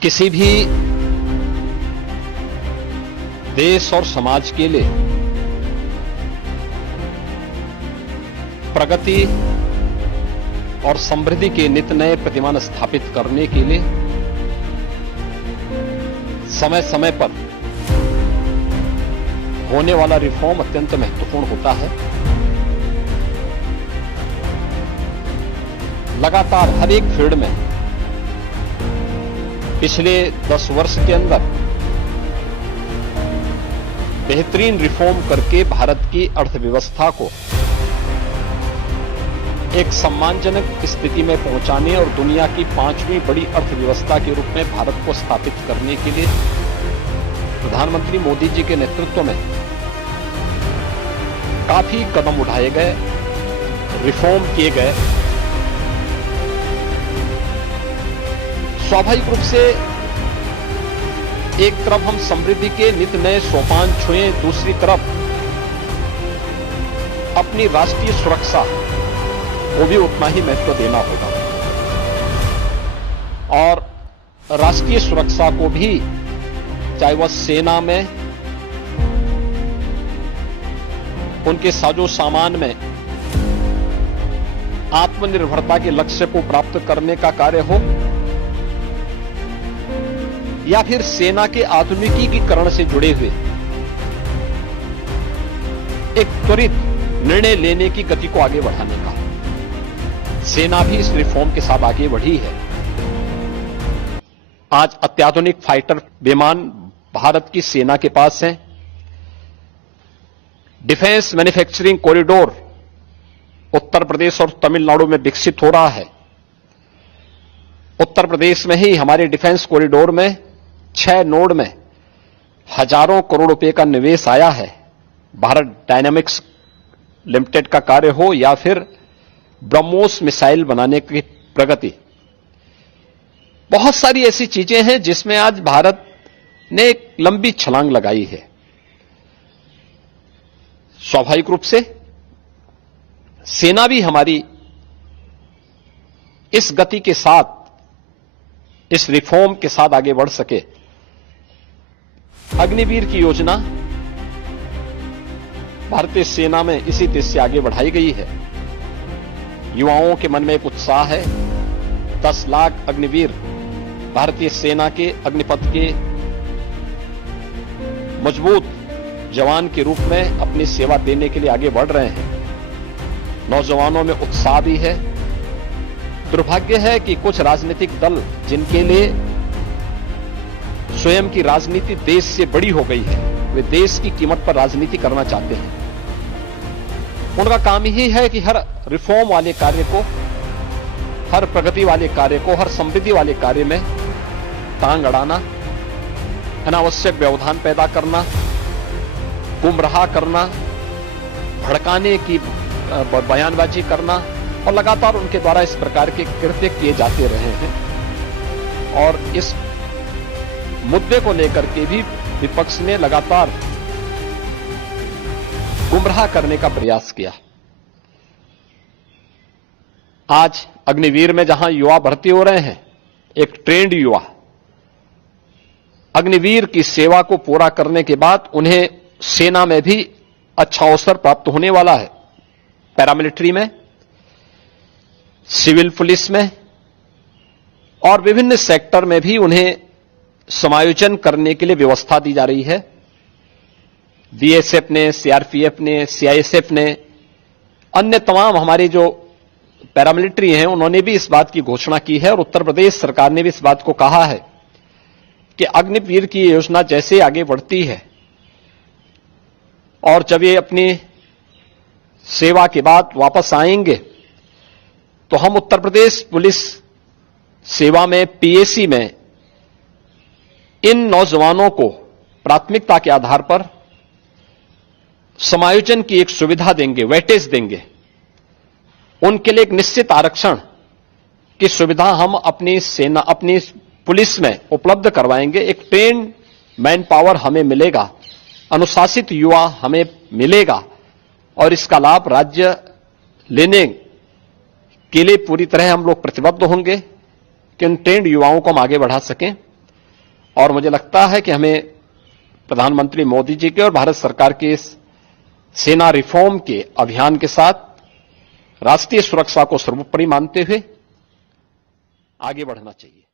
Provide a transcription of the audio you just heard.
किसी भी देश और समाज के लिए प्रगति और समृद्धि के नित नए प्रतिमान स्थापित करने के लिए समय समय पर होने वाला रिफॉर्म अत्यंत महत्वपूर्ण होता है। लगातार हर एक फील्ड में पिछले 10 वर्ष के अंदर बेहतरीन रिफॉर्म करके भारत की अर्थव्यवस्था को एक सम्मानजनक स्थिति में पहुंचाने और दुनिया की 5वीं बड़ी अर्थव्यवस्था के रूप में भारत को स्थापित करने के लिए प्रधानमंत्री मोदी जी के नेतृत्व में काफी कदम उठाए गए, रिफॉर्म किए गए। स्वाभाविक रूप से एक तरफ हम समृद्धि के नित नए सोपान छुएं, दूसरी तरफ अपनी राष्ट्रीय सुरक्षा को भी उतना ही महत्व देना होगा और राष्ट्रीय सुरक्षा को भी, चाहे वह सेना में, उनके साजो सामान में, आत्मनिर्भरता के लक्ष्य को प्राप्त करने का कार्य हो या फिर सेना के आधुनिकीकरण से जुड़े हुए एक त्वरित निर्णय लेने की गति को आगे बढ़ाने का, सेना भी इस रिफॉर्म के साथ आगे बढ़ी है। आज अत्याधुनिक फाइटर विमान भारत की सेना के पास हैं। Defence manufacturing corridor Uttar Pradesh और तमिलनाडु में विकसित हो रहा है। उत्तर प्रदेश में ही हमारे डिफेंस कॉरिडोर में 6 नोड में हजारों करोड़ रुपए का निवेश आया है। भारत डायनामिक्स लिमिटेड का कार्य हो या फिर ब्रह्मोस मिसाइल बनाने की प्रगति, बहुत सारी ऐसी चीजें हैं जिसमें आज भारत ने एक लंबी छलांग लगाई है। स्वाभाविक रूप से सेना भी हमारी इस गति के साथ, इस रिफॉर्म के साथ आगे बढ़ सके। अग्निवीर की योजना भारतीय सेना में इसी देश से आगे बढ़ाई गई है। युवाओं के मन में एक उत्साह है। 10 लाख अग्निवीर भारतीय सेना के अग्निपथ के मजबूत जवान के रूप में अपनी सेवा देने के लिए आगे बढ़ रहे हैं। नौजवानों में उत्साह भी है। दुर्भाग्य है कि कुछ राजनीतिक दल जिनके लिए स्वयं की राजनीति देश से बड़ी हो गई है, वे देश की कीमत पर राजनीति करना चाहते हैं। उनका काम ही है कि हर रिफॉर्म वाले कार्य को, हर प्रगति वाले कार्य को, हर समृद्धि वाले कार्य में टांग अड़ाना, अनावश्यक व्यवधान पैदा करना, गुमराह करना, भड़काने की बयानबाजी करना और लगातार उनके द्वारा इस प्रकार के कृत्य किए जाते रहे हैं। और इस मुद्दे को लेकर के भी विपक्ष ने लगातार गुमराह करने का प्रयास किया। आज अग्निवीर में जहां युवा भर्ती हो रहे हैं, एक ट्रेंड युवा अग्निवीर की सेवा को पूरा करने के बाद उन्हें सेना में भी अच्छा अवसर प्राप्त होने वाला है। पैरामिलिट्री में, सिविल पुलिस में और विभिन्न सेक्टर में भी उन्हें समायोजन करने के लिए व्यवस्था दी जा रही है। बीएसएफ ने, सीआरपीएफ ने, सीआईएसएफ ने, अन्य तमाम हमारे जो पैरामिलिट्री हैं, उन्होंने भी इस बात की घोषणा की है और उत्तर प्रदेश सरकार ने भी इस बात को कहा है कि अग्निवीर की योजना जैसे आगे बढ़ती है और जब ये अपनी सेवा के बाद वापस आएंगे तो हम उत्तर प्रदेश पुलिस सेवा में, पीएसी में इन नौजवानों को प्राथमिकता के आधार पर समायोजन की एक सुविधा देंगे, वेटेज देंगे। उनके लिए एक निश्चित आरक्षण की सुविधा हम अपनी सेना, अपनी पुलिस में उपलब्ध करवाएंगे। एक ट्रेन मैन पावर हमें मिलेगा, अनुशासित युवा हमें मिलेगा और इसका लाभ राज्य लेने के लिए पूरी तरह हम लोग प्रतिबद्ध होंगे कि उन ट्रेंड युवाओं को हम आगे बढ़ा सकें। और मुझे लगता है कि हमें प्रधानमंत्री मोदी जी के और भारत सरकार के इस सेना रिफॉर्म के अभियान के साथ राष्ट्रीय सुरक्षा को सर्वोपरि मानते हुए आगे बढ़ना चाहिए।